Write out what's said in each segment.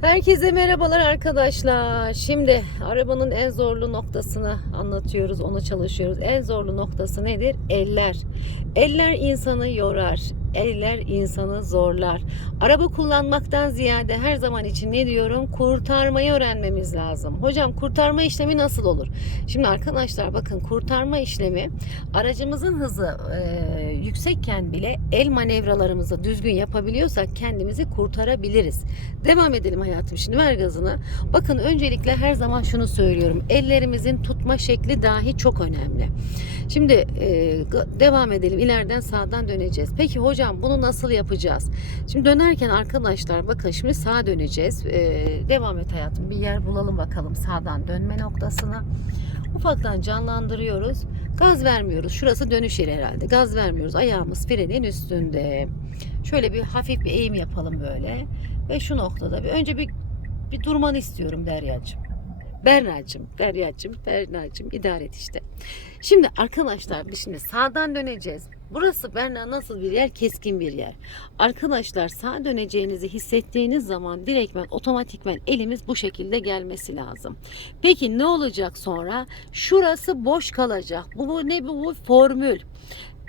Herkese merhabalar arkadaşlar. Şimdi arabanın en zorlu noktasını anlatıyoruz, onu çalışıyoruz. En zorlu noktası nedir? Eller. Eller insanı yorar. Eller insanı zorlar. Araba kullanmaktan ziyade her zaman için ne diyorum? Kurtarmayı öğrenmemiz lazım. Hocam kurtarma işlemi nasıl olur? Şimdi arkadaşlar bakın kurtarma işlemi aracımızın hızı e, yüksekken bile el manevralarımızı düzgün yapabiliyorsak kendimizi kurtarabiliriz. Devam edelim hayatım şimdi ver gazını. Bakın öncelikle her zaman şunu söylüyorum. Ellerimizin tutma şekli dahi çok önemli. Şimdi e, devam edelim. İleriden sağdan döneceğiz. Peki hocam bunu nasıl yapacağız? Şimdi dönerken arkadaşlar bakın şimdi sağa döneceğiz. E, devam et hayatım. Bir yer bulalım bakalım sağdan dönme noktasına. Ufaktan canlandırıyoruz. Gaz vermiyoruz. Şurası dönüş yeri herhalde. Gaz vermiyoruz. Ayağımız frenin üstünde. Şöyle bir hafif bir eğim yapalım böyle. Ve şu noktada bir önce bir bir durmanı istiyorum Derya'cığım. Berna'cığım, Derya'cığım, Berna'cığım idare et işte. Şimdi arkadaşlar biz şimdi sağdan döneceğiz. Burası Berna nasıl bir yer? Keskin bir yer. Arkadaşlar sağa döneceğinizi hissettiğiniz zaman direktmen otomatikmen elimiz bu şekilde gelmesi lazım. Peki ne olacak sonra? Şurası boş kalacak. Bu, bu ne bu? Bu formül.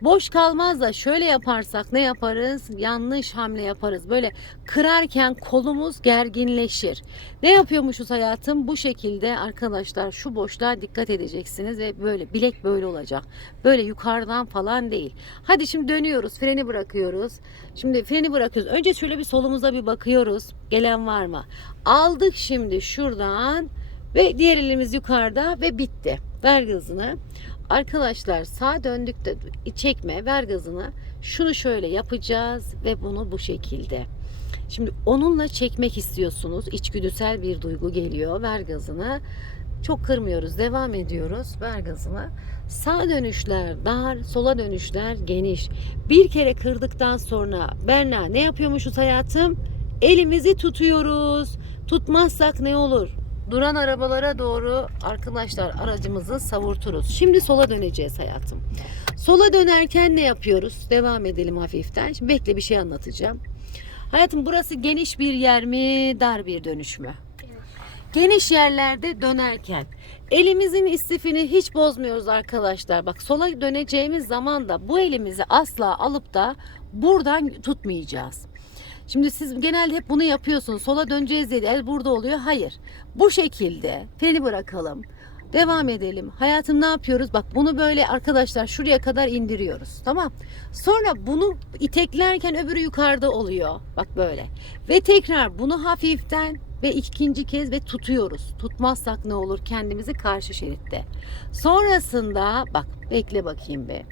Boş kalmaz da şöyle yaparsak ne yaparız? Yanlış hamle yaparız. Böyle kırarken kolumuz gerginleşir. Ne yapıyormuşuz hayatım? Bu şekilde arkadaşlar şu boşluğa dikkat edeceksiniz ve böyle bilek böyle olacak. Böyle yukarıdan falan değil. Hadi şimdi dönüyoruz. Freni bırakıyoruz. Şimdi freni bırakıyoruz. Önce şöyle bir solumuza bir bakıyoruz. Gelen var mı? Aldık şimdi şuradan ve diğer elimiz yukarıda ve bitti. Ver gazını. Arkadaşlar sağ döndük de çekme ver gazını. Şunu şöyle yapacağız ve bunu bu şekilde. Şimdi onunla çekmek istiyorsunuz. İçgüdüsel bir duygu geliyor. Ver gazını. Çok kırmıyoruz. Devam ediyoruz. Ver gazını. Sağ dönüşler dar, sola dönüşler geniş. Bir kere kırdıktan sonra Berna ne yapıyormuşuz hayatım? Elimizi tutuyoruz. Tutmazsak ne olur? Duran arabalara doğru arkadaşlar aracımızı savurturuz. Şimdi sola döneceğiz hayatım. Sola dönerken ne yapıyoruz? Devam edelim hafiften. Şimdi bekle bir şey anlatacağım. Hayatım burası geniş bir yer mi, dar bir dönüş mü? Geniş yerlerde dönerken elimizin istifini hiç bozmuyoruz arkadaşlar. Bak sola döneceğimiz zaman da bu elimizi asla alıp da buradan tutmayacağız. Şimdi siz genelde hep bunu yapıyorsunuz. Sola döneceğiz diye el burada oluyor. Hayır. Bu şekilde freni bırakalım. Devam edelim. Hayatım ne yapıyoruz? Bak bunu böyle arkadaşlar şuraya kadar indiriyoruz. Tamam. Sonra bunu iteklerken öbürü yukarıda oluyor. Bak böyle. Ve tekrar bunu hafiften ve ikinci kez ve tutuyoruz. Tutmazsak ne olur? Kendimizi karşı şeritte. Sonrasında bak bekle bakayım be.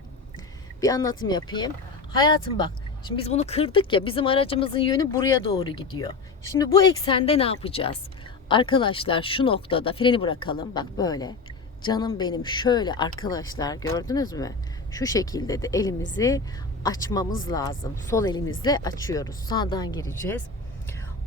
Bir anlatım yapayım. Hayatım bak. Şimdi biz bunu kırdık ya bizim aracımızın yönü buraya doğru gidiyor. Şimdi bu eksende ne yapacağız? Arkadaşlar şu noktada freni bırakalım. Bak böyle. Canım benim şöyle arkadaşlar gördünüz mü? Şu şekilde de elimizi açmamız lazım. Sol elimizle açıyoruz. Sağdan gireceğiz.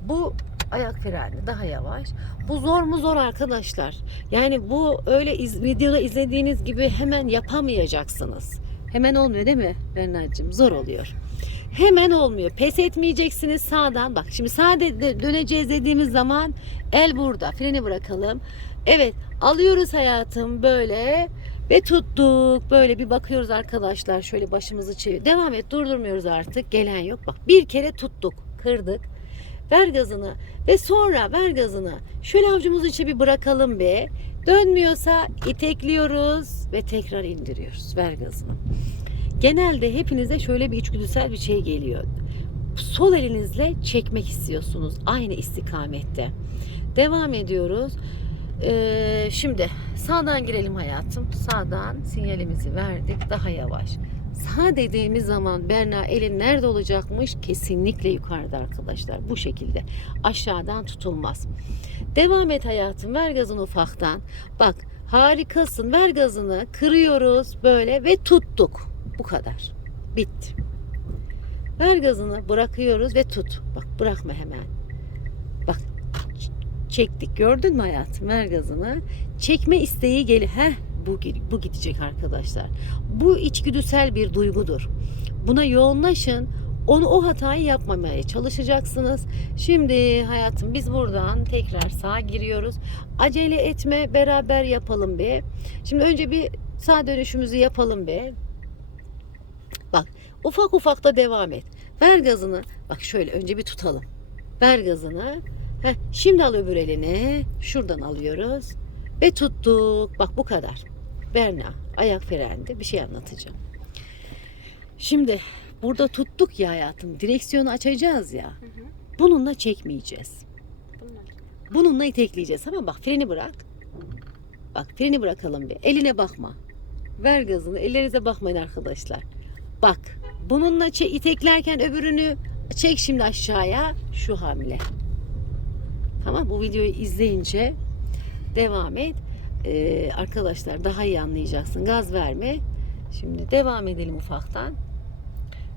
Bu ayak freni daha yavaş. Bu zor mu zor arkadaşlar. Yani bu öyle iz, videoda izlediğiniz gibi hemen yapamayacaksınız. Hemen olmuyor değil mi Bernard'cığım? Zor oluyor. Hemen olmuyor. Pes etmeyeceksiniz sağdan. Bak şimdi sağa dö- döneceğiz dediğimiz zaman el burada. Freni bırakalım. Evet alıyoruz hayatım böyle ve tuttuk. Böyle bir bakıyoruz arkadaşlar. Şöyle başımızı çevir. Devam et durdurmuyoruz artık. Gelen yok. Bak bir kere tuttuk. Kırdık. Ver gazını ve sonra ver gazını. Şöyle avucumuzu içe bir bırakalım be. Dönmüyorsa itekliyoruz ve tekrar indiriyoruz. Ver gazını. Genelde hepinize şöyle bir içgüdüsel bir şey geliyor. Sol elinizle çekmek istiyorsunuz aynı istikamette. Devam ediyoruz. Ee, şimdi sağdan girelim hayatım. Sağdan sinyalimizi verdik. Daha yavaş. Sağ dediğimiz zaman Berna elin nerede olacakmış? Kesinlikle yukarıda arkadaşlar. Bu şekilde. Aşağıdan tutulmaz. Devam et hayatım. Ver gazını ufaktan. Bak harikasın. Ver gazını. Kırıyoruz böyle ve tuttuk. Bu kadar. Bitti. Ver gazını bırakıyoruz ve tut. Bak bırakma hemen. Bak çektik gördün mü hayatım? Ver gazını. Çekme isteği gel. Heh bu, bu gidecek arkadaşlar. Bu içgüdüsel bir duygudur. Buna yoğunlaşın. Onu o hatayı yapmamaya çalışacaksınız. Şimdi hayatım biz buradan tekrar sağa giriyoruz. Acele etme beraber yapalım bir. Şimdi önce bir sağ dönüşümüzü yapalım bir. Bak ufak ufak da devam et. Ver gazını. Bak şöyle önce bir tutalım. Ver gazını. Heh, şimdi al öbür elini. Şuradan alıyoruz. Ve tuttuk. Bak bu kadar. Berna ayak frendi bir şey anlatacağım. Şimdi burada tuttuk ya hayatım. Direksiyonu açacağız ya. Bununla çekmeyeceğiz. Bununla itekleyeceğiz. Tamam bak freni bırak. Bak freni bırakalım bir. Eline bakma. Ver gazını. Ellerinize bakmayın arkadaşlar. Bak bununla iteklerken öbürünü çek şimdi aşağıya. Şu hamle. Tamam bu videoyu izleyince devam et. Ee, arkadaşlar daha iyi anlayacaksın. Gaz verme. Şimdi devam edelim ufaktan.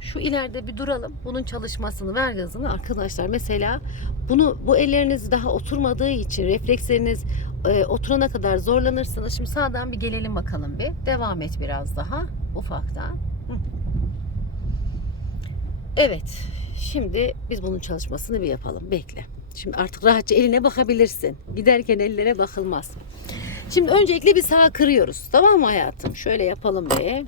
Şu ileride bir duralım. Bunun çalışmasını ver gazını. Arkadaşlar mesela bunu bu elleriniz daha oturmadığı için refleksleriniz e, oturana kadar zorlanırsınız. Şimdi sağdan bir gelelim bakalım bir. Devam et biraz daha ufaktan. Hı. Evet. Şimdi biz bunun çalışmasını bir yapalım. Bekle. Şimdi artık rahatça eline bakabilirsin. Giderken ellere bakılmaz. Şimdi öncelikle bir sağa kırıyoruz. Tamam mı hayatım? Şöyle yapalım bir.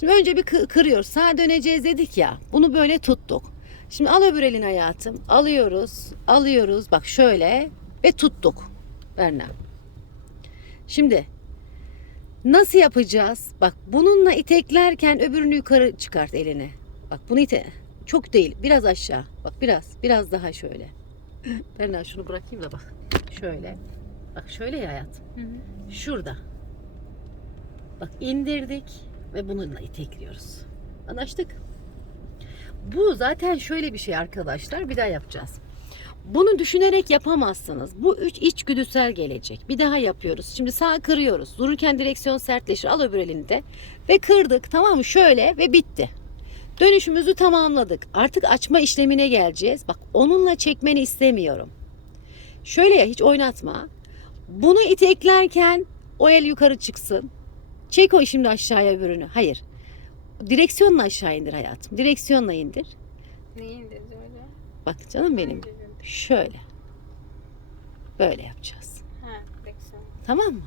Şimdi önce bir kı- kırıyoruz. Sağa döneceğiz dedik ya. Bunu böyle tuttuk. Şimdi al öbür elini hayatım. Alıyoruz. Alıyoruz. Bak şöyle. Ve tuttuk. Berna. Şimdi nasıl yapacağız? Bak bununla iteklerken öbürünü yukarı çıkart elini. Bak bunu ite. Çok değil. Biraz aşağı. Bak biraz. Biraz daha şöyle. Berna şunu bırakayım da bak. Şöyle. Bak şöyle ya hayatım. Şurada. Bak indirdik ve bununla itekliyoruz. Anlaştık. Bu zaten şöyle bir şey arkadaşlar. Bir daha yapacağız. Bunu düşünerek yapamazsınız. Bu üç içgüdüsel gelecek. Bir daha yapıyoruz. Şimdi sağ kırıyoruz. Dururken direksiyon sertleşir. Al öbür elini de. Ve kırdık. Tamam mı? Şöyle ve bitti. Dönüşümüzü tamamladık. Artık açma işlemine geleceğiz. Bak onunla çekmeni istemiyorum. Şöyle ya hiç oynatma. Bunu iteklerken o el yukarı çıksın. Çek o şimdi aşağıya öbürünü. Hayır. Direksiyonla aşağı indir hayatım. Direksiyonla indir. Neyi indirdi öyle? Bak canım benim. Şöyle. Böyle yapacağız. Ha, direksiyon. Tamam mı?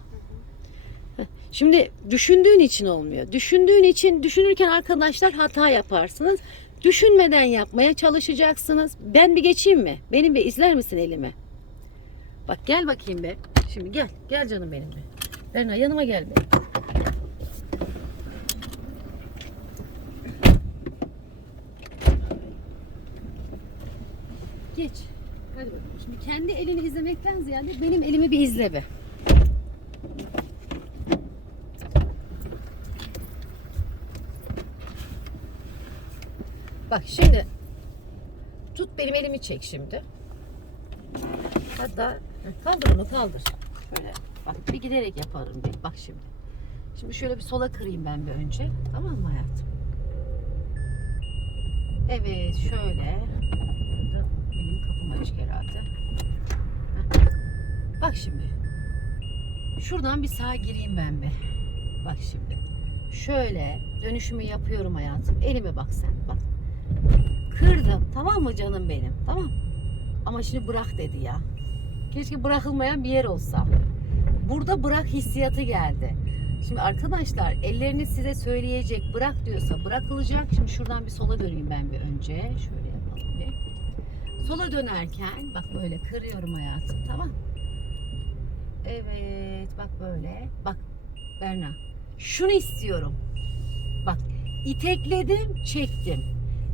Şimdi düşündüğün için olmuyor. Düşündüğün için düşünürken arkadaşlar hata yaparsınız. Düşünmeden yapmaya çalışacaksınız. Ben bir geçeyim mi? Benim bir izler misin elimi? Bak gel bakayım be. Şimdi gel. Gel canım benim be. Berna yanıma gel be. Geç. Hadi bakalım. Şimdi kendi elini izlemekten ziyade benim elimi bir izle be. Bak şimdi tut benim elimi çek şimdi. Hatta kaldır onu kaldır. Şöyle bak bir giderek yaparım bir. Bak şimdi. Şimdi şöyle bir sola kırayım ben bir önce. Tamam mı hayatım? Evet şöyle. Benim kapım açık herhalde. Bak şimdi. Şuradan bir sağa gireyim ben bir. Bak şimdi. Şöyle dönüşümü yapıyorum hayatım. Elime bak sen. Bak. Kırdım. Tamam mı canım benim? Tamam. Ama şimdi bırak dedi ya. Keşke bırakılmayan bir yer olsa. Burada bırak hissiyatı geldi. Şimdi arkadaşlar ellerini size söyleyecek bırak diyorsa bırakılacak. Şimdi şuradan bir sola döneyim ben bir önce. Şöyle yapalım bir. Sola dönerken bak böyle kırıyorum hayatım tamam. Evet bak böyle. Bak Berna. Şunu istiyorum. Bak itekledim çektim.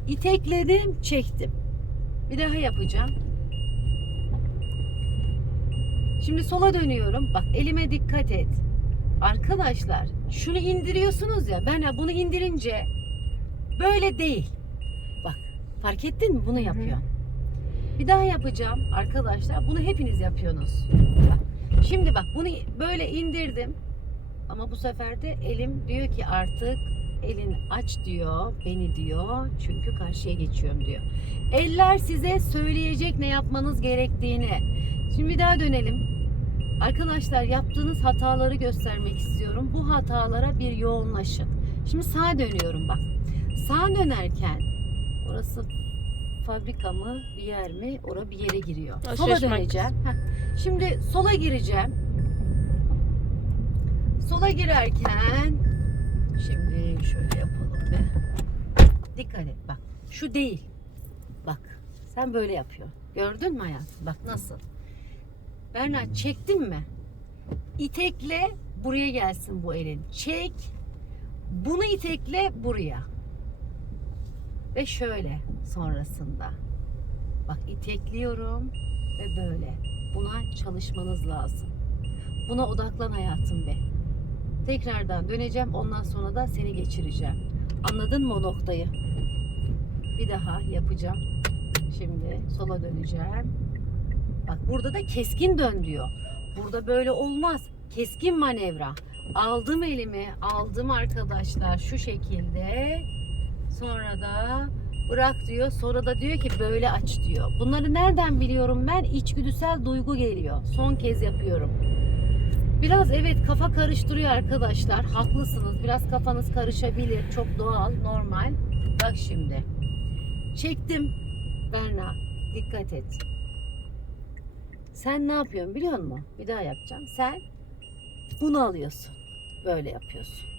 İtekledim çektim. Bir daha yapacağım. Şimdi sola dönüyorum. Bak elime dikkat et. Arkadaşlar şunu indiriyorsunuz ya. Ben bunu indirince böyle değil. Bak fark ettin mi? Bunu yapıyor. Bir daha yapacağım arkadaşlar. Bunu hepiniz yapıyorsunuz. Bak. Şimdi bak bunu böyle indirdim. Ama bu sefer de elim diyor ki artık elin aç diyor. Beni diyor. Çünkü karşıya geçiyorum diyor. Eller size söyleyecek ne yapmanız gerektiğini. Şimdi bir daha dönelim. Arkadaşlar yaptığınız hataları göstermek istiyorum. Bu hatalara bir yoğunlaşın. Şimdi sağa dönüyorum bak. Sağa dönerken Orası fabrika mı bir yer mi? Ora bir yere giriyor. Sola Alışveriş döneceğim. Heh. Şimdi sola gireceğim. Sola girerken şimdi şöyle yapalım be. Dikkat et bak. Şu değil. Bak. Sen böyle yapıyorsun. Gördün mü hayatım? Bak nasıl. Berna çektin mi? İtekle buraya gelsin bu elin. Çek. Bunu itekle buraya. Ve şöyle sonrasında. Bak itekliyorum ve böyle. Buna çalışmanız lazım. Buna odaklan hayatım be. Tekrardan döneceğim. Ondan sonra da seni geçireceğim. Anladın mı o noktayı? Bir daha yapacağım. Şimdi sola döneceğim. Bak burada da keskin dön diyor. Burada böyle olmaz. Keskin manevra. Aldım elimi, aldım arkadaşlar şu şekilde. Sonra da bırak diyor. Sonra da diyor ki böyle aç diyor. Bunları nereden biliyorum ben? İçgüdüsel duygu geliyor. Son kez yapıyorum. Biraz evet kafa karıştırıyor arkadaşlar. Haklısınız. Biraz kafanız karışabilir. Çok doğal, normal. Bak şimdi. Çektim. Berna dikkat et. Sen ne yapıyorsun biliyor musun? Bir daha yapacağım. Sen bunu alıyorsun. Böyle yapıyorsun.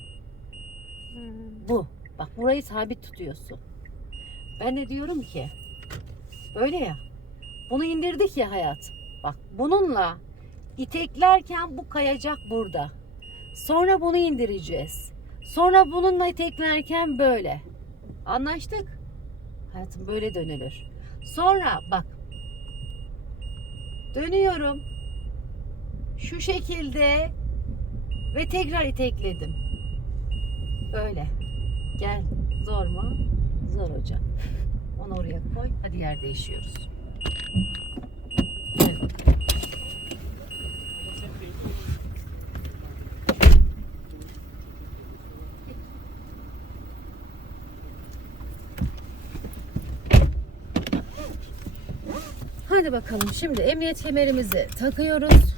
Bu. Bak burayı sabit tutuyorsun. Ben de diyorum ki böyle ya. Bunu indirdik ya hayat. Bak bununla iteklerken bu kayacak burada. Sonra bunu indireceğiz. Sonra bununla iteklerken böyle. Anlaştık? Hayatım böyle dönülür. Sonra bak. Dönüyorum. Şu şekilde ve tekrar itekledim. Böyle. Gel. Zor mu? Zor hocam. Onu oraya koy. Hadi yer değişiyoruz. Gel bakalım. Hadi bakalım şimdi emniyet kemerimizi takıyoruz.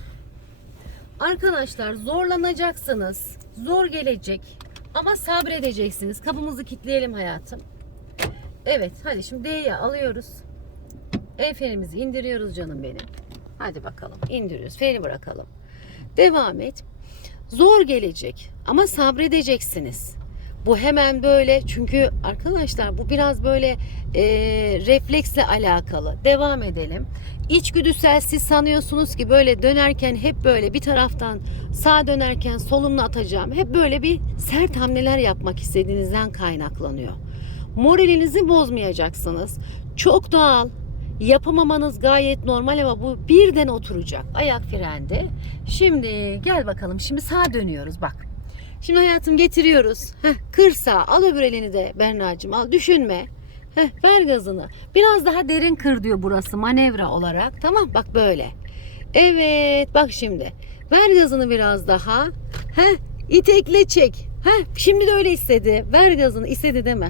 Arkadaşlar zorlanacaksınız. Zor gelecek. Ama sabredeceksiniz. Kapımızı kilitleyelim hayatım. Evet hadi şimdi D'yi alıyoruz. El frenimizi indiriyoruz canım benim. Hadi bakalım indiriyoruz. Freni bırakalım. Devam et. Zor gelecek ama sabredeceksiniz. Bu hemen böyle çünkü arkadaşlar bu biraz böyle e, refleksle alakalı. Devam edelim. İçgüdüsel siz sanıyorsunuz ki böyle dönerken hep böyle bir taraftan sağ dönerken solumla atacağım. Hep böyle bir sert hamleler yapmak istediğinizden kaynaklanıyor. Moralinizi bozmayacaksınız. Çok doğal. Yapamamanız gayet normal ama bu birden oturacak. Ayak frende. Şimdi gel bakalım. Şimdi sağa dönüyoruz bak. Şimdi hayatım getiriyoruz. Heh, kır sağ. Al öbür elini de Berna'cığım al. Düşünme. Heh, ver gazını. Biraz daha derin kır diyor burası manevra olarak. Tamam bak böyle. Evet bak şimdi. Ver gazını biraz daha. Heh, itekle çek. Heh, şimdi de öyle istedi. Ver gazını. istedi deme.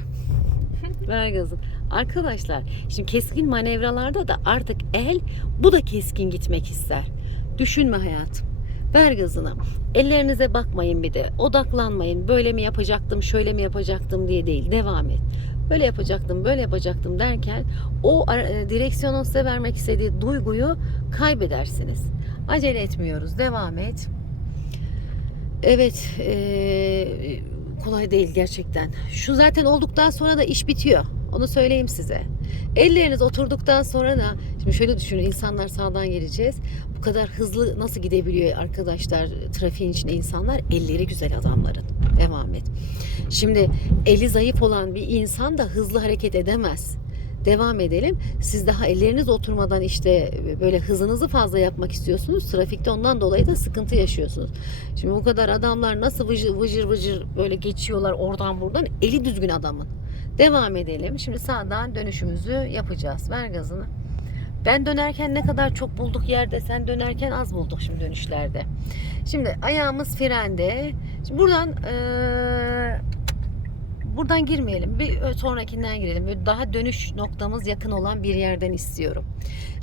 ver gazını. Arkadaşlar şimdi keskin manevralarda da artık el bu da keskin gitmek ister. Düşünme hayatım. Ver gazını. Ellerinize bakmayın bir de. Odaklanmayın. Böyle mi yapacaktım, şöyle mi yapacaktım diye değil. Devam et. Böyle yapacaktım, böyle yapacaktım derken o e, direksiyonun size vermek istediği duyguyu kaybedersiniz. Acele etmiyoruz. Devam et. Evet, e, kolay değil gerçekten. Şu zaten olduktan sonra da iş bitiyor. Onu söyleyeyim size. Elleriniz oturduktan sonra da şimdi şöyle düşünün insanlar sağdan geleceğiz. Bu kadar hızlı nasıl gidebiliyor arkadaşlar trafiğin içinde insanlar elleri güzel adamların. Devam et. Şimdi eli zayıf olan bir insan da hızlı hareket edemez. Devam edelim. Siz daha elleriniz oturmadan işte böyle hızınızı fazla yapmak istiyorsunuz. Trafikte ondan dolayı da sıkıntı yaşıyorsunuz. Şimdi bu kadar adamlar nasıl vıcır vıcır, vıcır böyle geçiyorlar oradan buradan. Eli düzgün adamın. Devam edelim. Şimdi sağdan dönüşümüzü yapacağız. Ver gazını. Ben dönerken ne kadar çok bulduk yerde sen dönerken az bulduk şimdi dönüşlerde. Şimdi ayağımız frende. Şimdi buradan eee, buradan girmeyelim. Bir sonrakinden girelim. Böyle daha dönüş noktamız yakın olan bir yerden istiyorum.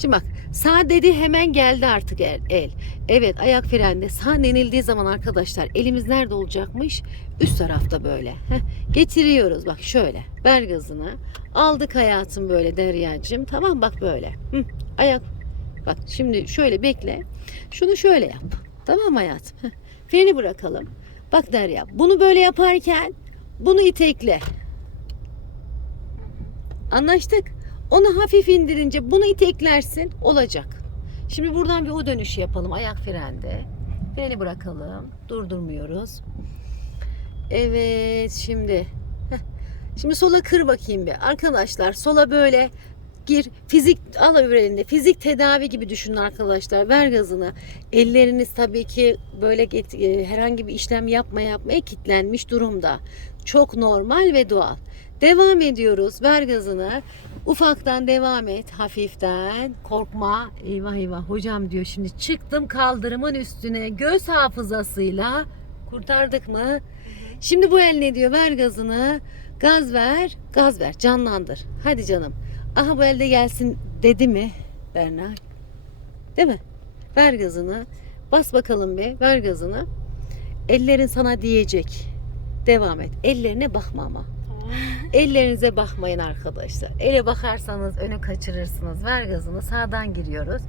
Şimdi bak sağ dedi hemen geldi artık el. el. Evet ayak frende sağ denildiği zaman arkadaşlar elimiz nerede olacakmış? Üst tarafta böyle. Heh, getiriyoruz bak şöyle. Ver gazını. Aldık hayatım böyle Derya'cığım. Tamam bak böyle. Hı, ayak. Bak şimdi şöyle bekle. Şunu şöyle yap. Tamam hayatım? Heh, freni bırakalım. Bak Derya bunu böyle yaparken bunu itekle. Anlaştık. Onu hafif indirince bunu iteklersin olacak. Şimdi buradan bir o dönüşü yapalım ayak frende. Freni bırakalım. Durdurmuyoruz. Evet şimdi. Şimdi sola kır bakayım bir. Arkadaşlar sola böyle gir. Fizik al öbür elinde. Fizik tedavi gibi düşünün arkadaşlar. Ver gazını. Elleriniz tabii ki böyle get- e, herhangi bir işlem yapma yapmaya kilitlenmiş durumda. Çok normal ve doğal. Devam ediyoruz. Ver gazını. Ufaktan devam et. Hafiften. Korkma. Eyvah eyvah. Hocam diyor şimdi çıktım kaldırımın üstüne. Göz hafızasıyla kurtardık mı? Şimdi bu el ne diyor? Ver gazını. Gaz ver. Gaz ver. Canlandır. Hadi canım. Aha bu elde gelsin dedi mi Berna? Değil mi? Ver gazını. Bas bakalım bir. Ver gazını. Ellerin sana diyecek. Devam et. Ellerine bakma ama. Ellerinize bakmayın arkadaşlar. Ele bakarsanız önü kaçırırsınız. Ver gazını. Sağdan giriyoruz.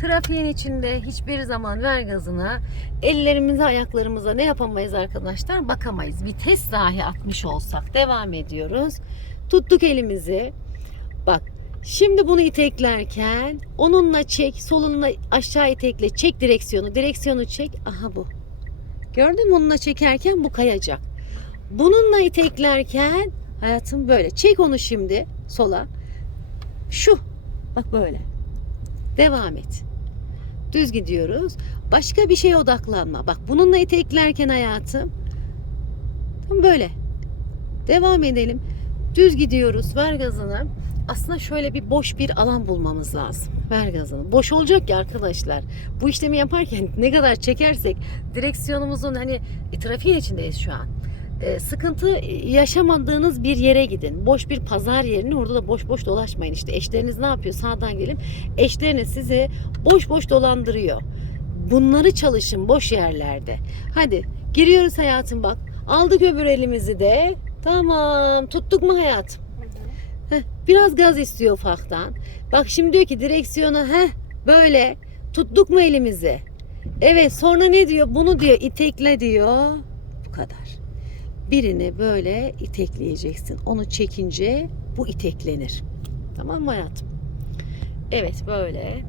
Trafiğin içinde hiçbir zaman ver gazına. Ellerimize, ayaklarımıza ne yapamayız arkadaşlar? Bakamayız. Vites dahi atmış olsak devam ediyoruz. Tuttuk elimizi. Bak Şimdi bunu iteklerken onunla çek, solunla aşağı itekle, çek direksiyonu, direksiyonu çek. Aha bu. Gördün mü onunla çekerken bu kayacak. Bununla iteklerken hayatım böyle. Çek onu şimdi sola. Şu. Bak böyle. Devam et. Düz gidiyoruz. Başka bir şeye odaklanma. Bak bununla iteklerken hayatım. Tam böyle. Devam edelim. Düz gidiyoruz. Ver gazını. Aslında şöyle bir boş bir alan bulmamız lazım. Ver gazını. Boş olacak ya arkadaşlar. Bu işlemi yaparken ne kadar çekersek direksiyonumuzun hani e, trafiğin içindeyiz şu an. E, sıkıntı yaşamadığınız bir yere gidin. Boş bir pazar yerine orada da boş boş dolaşmayın. İşte eşleriniz ne yapıyor? Sağdan gelin. Eşleriniz sizi boş boş dolandırıyor. Bunları çalışın boş yerlerde. Hadi giriyoruz hayatım bak. Aldık öbür elimizi de. Tamam. Tuttuk mu hayatım? Biraz gaz istiyor ufaktan. Bak şimdi diyor ki direksiyonu heh böyle tuttuk mu elimizi? Evet sonra ne diyor? Bunu diyor itekle diyor. Bu kadar. Birini böyle itekleyeceksin. Onu çekince bu iteklenir. Tamam mı hayatım? Evet böyle.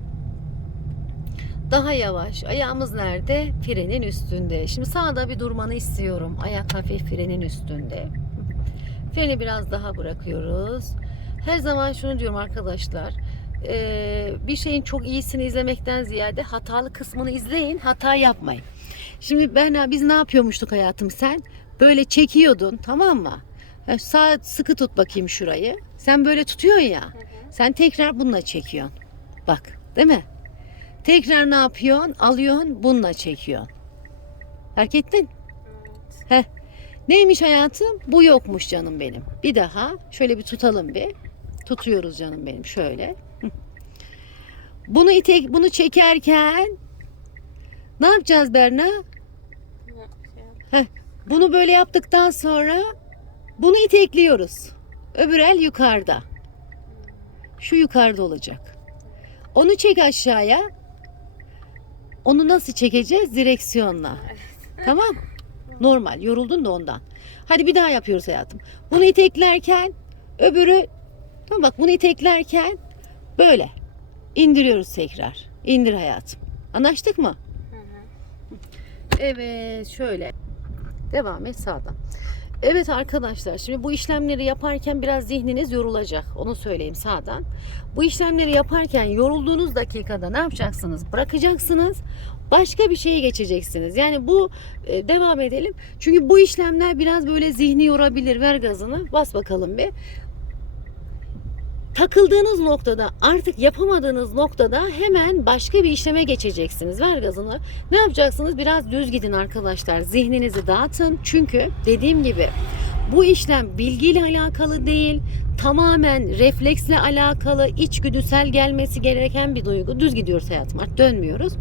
Daha yavaş. Ayağımız nerede? Frenin üstünde. Şimdi sağda bir durmanı istiyorum. Ayak hafif frenin üstünde. Freni biraz daha bırakıyoruz. Her zaman şunu diyorum arkadaşlar. bir şeyin çok iyisini izlemekten ziyade hatalı kısmını izleyin. Hata yapmayın. Şimdi ben biz ne yapıyormuştuk hayatım sen? Böyle çekiyordun tamam mı? Ha, Sağ sıkı tut bakayım şurayı. Sen böyle tutuyorsun ya. Sen tekrar bununla çekiyorsun. Bak değil mi? Tekrar ne yapıyorsun? Alıyorsun bununla çekiyorsun. Fark ettin? Heh. Neymiş hayatım? Bu yokmuş canım benim. Bir daha şöyle bir tutalım bir. Tutuyoruz canım benim şöyle. Bunu itek bunu çekerken ne yapacağız Berna? Bunu böyle yaptıktan sonra bunu itekliyoruz. Öbür el yukarıda. Şu yukarıda olacak. Onu çek aşağıya. Onu nasıl çekeceğiz? Direksiyonla. Tamam. Normal. Yoruldun da ondan. Hadi bir daha yapıyoruz hayatım. Bunu iteklerken öbürü tamam bak bunu iteklerken böyle indiriyoruz tekrar. İndir hayatım. Anlaştık mı? Evet şöyle. Devam et sağdan. Evet arkadaşlar şimdi bu işlemleri yaparken biraz zihniniz yorulacak. Onu söyleyeyim sağdan. Bu işlemleri yaparken yorulduğunuz dakikada ne yapacaksınız? Bırakacaksınız. Başka bir şeye geçeceksiniz. Yani bu e, devam edelim. Çünkü bu işlemler biraz böyle zihni yorabilir. Ver gazını. Bas bakalım bir. Takıldığınız noktada artık yapamadığınız noktada hemen başka bir işleme geçeceksiniz. Ver gazını. Ne yapacaksınız? Biraz düz gidin arkadaşlar. Zihninizi dağıtın. Çünkü dediğim gibi Bu işlem bilgiyle alakalı değil, tamamen refleksle alakalı, içgüdüsel gelmesi gereken bir duygu. Düz gidiyoruz hayatım artık dönmüyoruz.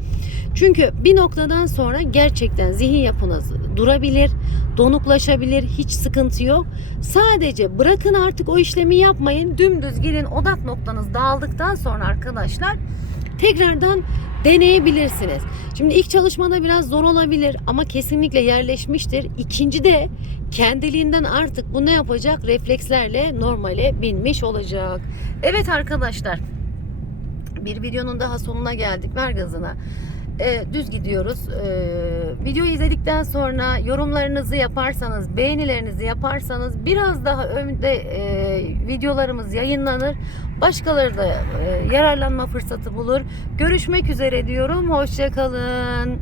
Çünkü bir noktadan sonra gerçekten zihin yapınız durabilir, donuklaşabilir, hiç sıkıntı yok. Sadece bırakın artık o işlemi yapmayın. Dümdüz gidin odak noktanız dağıldıktan sonra arkadaşlar tekrardan deneyebilirsiniz. Şimdi ilk çalışmada biraz zor olabilir ama kesinlikle yerleşmiştir. İkinci de kendiliğinden artık bu ne yapacak? Reflekslerle normale binmiş olacak. Evet arkadaşlar bir videonun daha sonuna geldik. Ver gazına. Ee, düz gidiyoruz. Ee, videoyu izledikten sonra yorumlarınızı yaparsanız, beğenilerinizi yaparsanız biraz daha önde e, videolarımız yayınlanır. Başkaları da e, yararlanma fırsatı bulur. Görüşmek üzere diyorum. Hoşçakalın.